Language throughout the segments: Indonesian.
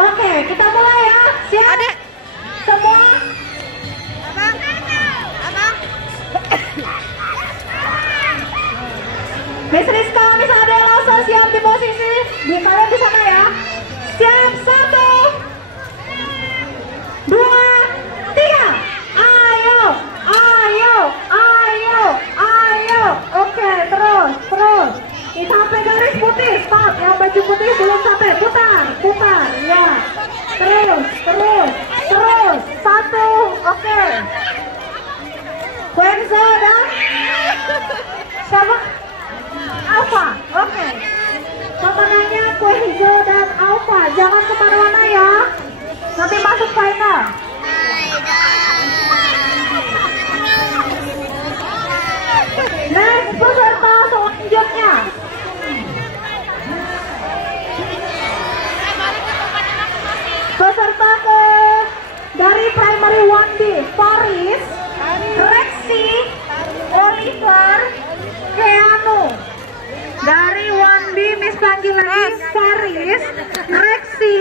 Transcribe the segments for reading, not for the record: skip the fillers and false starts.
Oke, kita mulai ya. Siap? Adek. Semua. Abang. Abang. Miss Rizka, Miss Adel langsung siap di posisi. Di kalian di sana ya. Siap, 1, 2, 3. Ayo, ayo, ayo, ayo. Oke, terus. Kita sampai garis putih, stop. Yang baju putih belum sampai, putar, ya. Terus. 1, oke. Wenzo dan siapa? Alfa, oke. Pemenangnya kue hijau dan Alfa. Jangan kemana-mana ya. Nanti masuk final. Next peserta selanjutnya. Peserta ke dari primary 1B, Faris, Rexi, Oliver, Keanu. Dari 1B Miss panggil lagi Faris, Rexi,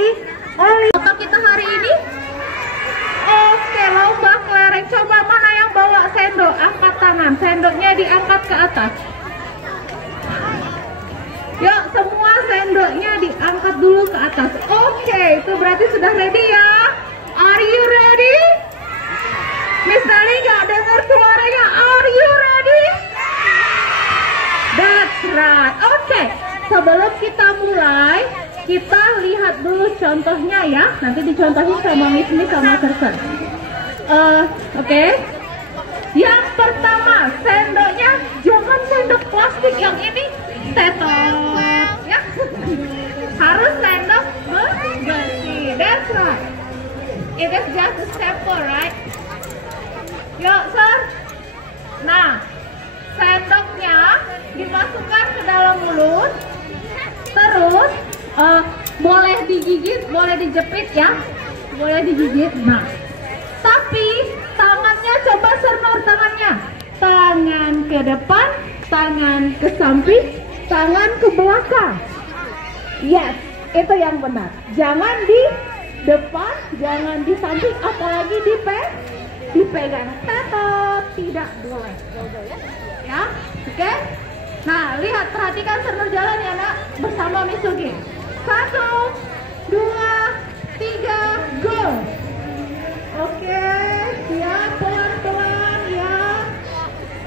Oliver. Kita hari ini oke, lomba kelereng. Coba mana yang bawa sendok, angkat tangan. Sendoknya diangkat ke atas. Yuk, semua sendoknya diangkat dulu ke atas. Oke, itu berarti sudah ready ya. Are you ready? Miss Dali nggak dengar suaranya. Are you ready? That's right. Oke, sebelum kita mulai, kita lihat dulu contohnya ya. Nanti dicontohin sama Miss sama Sersen. Oke. Yang pertama, sendoknya jangan sendok plastik yang ini, tetap ya. Harus sendok besi. That's right. It is just a sample, right? Yuk, sir. Nah, sendoknya dimasukkan ke dalam mulut. Terus boleh digigit, boleh dijepit ya. Boleh digigit. Nah, tapi tangannya coba sernur tangannya. Tangan ke depan, tangan ke samping, tangan ke belakang. Yes, itu yang benar. Jangan di depan, jangan di samping, apalagi dipegang. Tetap tidak boleh. Ya, oke? Nah, lihat, perhatikan sernur jalan ya nak, bersama Misugi. 1, 2, 3, go. Oke, siap, pelan-pelan ya.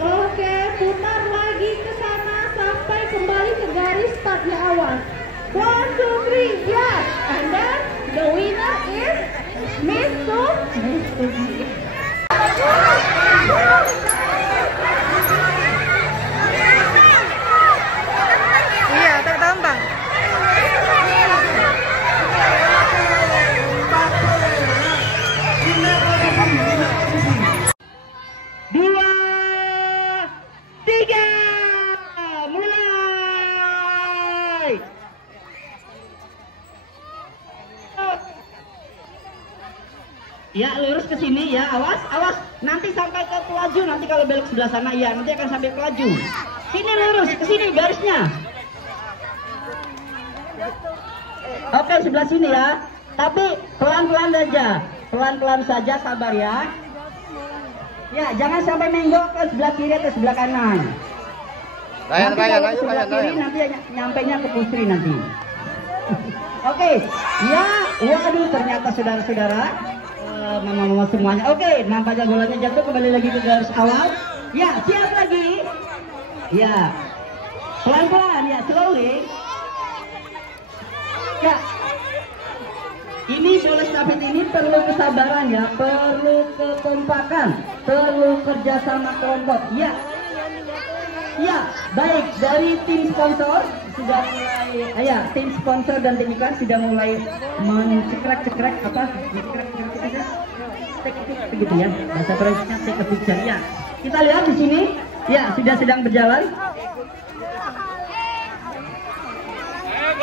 Oke, putar lagi ke sana sampai kembali ke garis startnya awal. 1, 2, 3, yes. And then the winner is Miss Sugi. Iya, tak tambang. Ya, lurus ke sini ya, awas, nanti sampai ke pelaju, nanti kalau belok sebelah sana ya, nanti akan sampai pelaju. Sini lurus, ke sini garisnya. Oke, sebelah sini ya, tapi pelan-pelan saja, sabar ya. Ya, jangan sampai menggok ke sebelah kiri atau sebelah kanan. Nanti nyampainya ke Putri nanti. Oke, ya, waduh ternyata saudara-saudara. Mama-mama semuanya. Oke, nampaknya bolanya jatuh, kembali lagi ke garis awal. Ya, siap lagi. Ya, pelan-pelan ya, slowly. Ya, ini bola stafet ini perlu kesabaran ya, perlu kekompakan, perlu kerjasama kelompok. Ya, ya, baik, dari tim sponsor sudah mulai, ya, tim sponsor dan tim iklan sudah mulai mencekrek apa? Begitu ya, bahasa Perancisnya take a picture ya. Kita lihat di sini, ya, sudah sedang berjalan.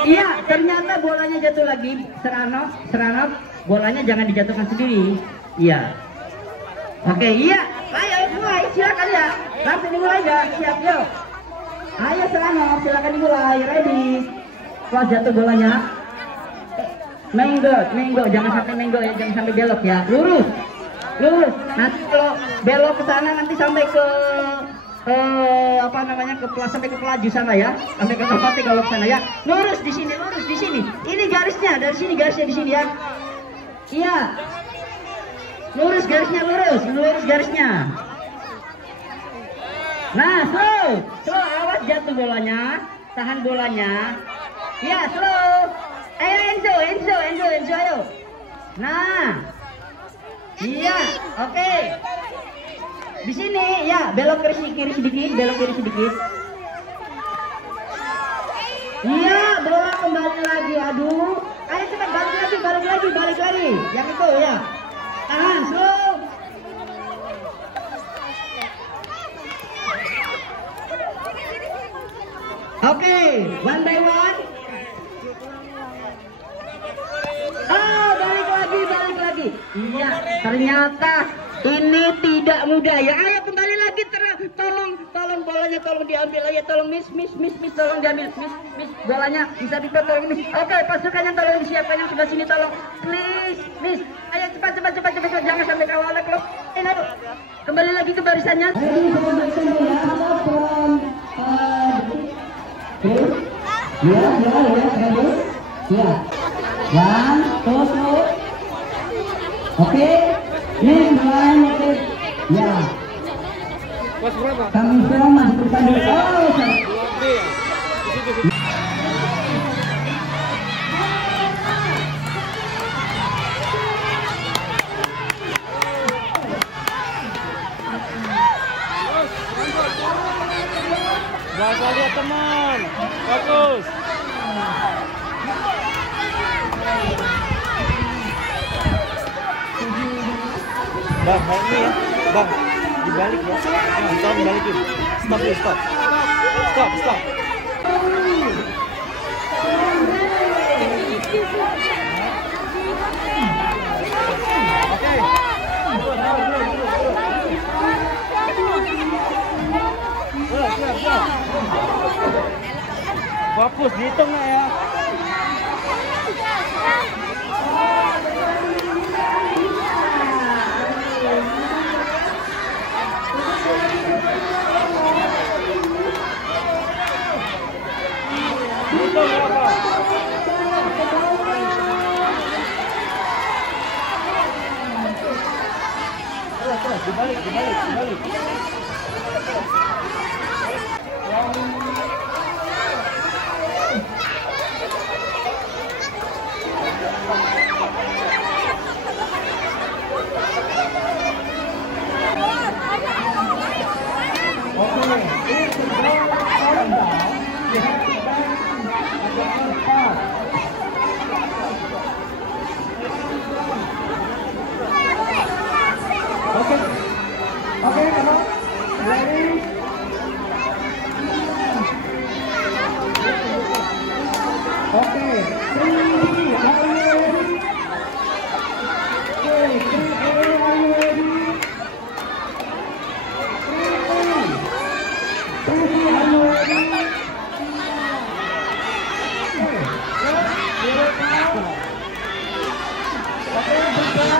Iya, ternyata bolanya jatuh lagi. Seranov, bolanya jangan dijatuhkan sendiri. Iya. Oke, iya. Ayo mulai, silakan ya. Langsung dimulai ya. Siap, yuk. Ayo Seranov, silakan dimulai. Ready. Wah, jatuh bolanya. Menggo, jangan sampai menggo ya, jangan sampai belok ya. Lurus. Nanti kalau belok ke sana nanti sampai ke sampai ke pelaju sana ya, sampai ke tempat kalau ke sana ya. Lurus di sini. Ini garisnya, dari sini garisnya di sini ya. Iya. Lurus garisnya. Nah, slow, awas jatuh bolanya, tahan bolanya. Ya, slow. Ayo Enzo, ayo. Nah. Iya, oke. Di sini ya, belok kiri sedikit. Iya, bola kembali lagi. Aduh. Ayo cepat balik lagi. Yang itu ya. Tahan, slow. Oke, one by one. Oh, balik lagi. Iya, ternyata ini tidak mudah ya. Ayo kembali lagi, tolong bolanya tolong diambil aja, tolong miss, tolong diambil, miss bolanya bisa tolong miss. Oke, pasukannya tolong disiapkan yang sebelah sini, tolong please miss. Ayo cepat, jangan sampai kawal klub. Ayo kembali lagi ke barisannya. Ya. One, two. Oke. Ya. Kami semua masih bertanding. Jaga lihat teman, bagus. Bang, ini ya, bang, dibalik ya, kita balikin. Stop. Oke. Siap. Fokus, dihitung nggak ya? Hitung berapa? Dibalik. Okay, come on. Ready? Okay. 3, are you ready? Okay, 3, are you ready? 3, are you ready? Okay, here it comes. Okay, prepare.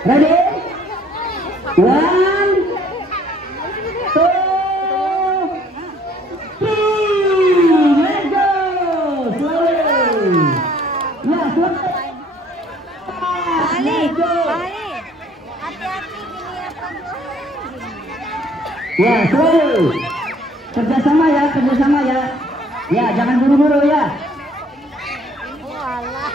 Ready? 1, 2, 3, let's go! Slowly. Ya, slowly. Ali, go. Ali. Hati-hati gini ya pelan-pelan. Ya, slow. Kerjasama ya, kerjasama ya. Ya, jangan buru-buru ya. Walah.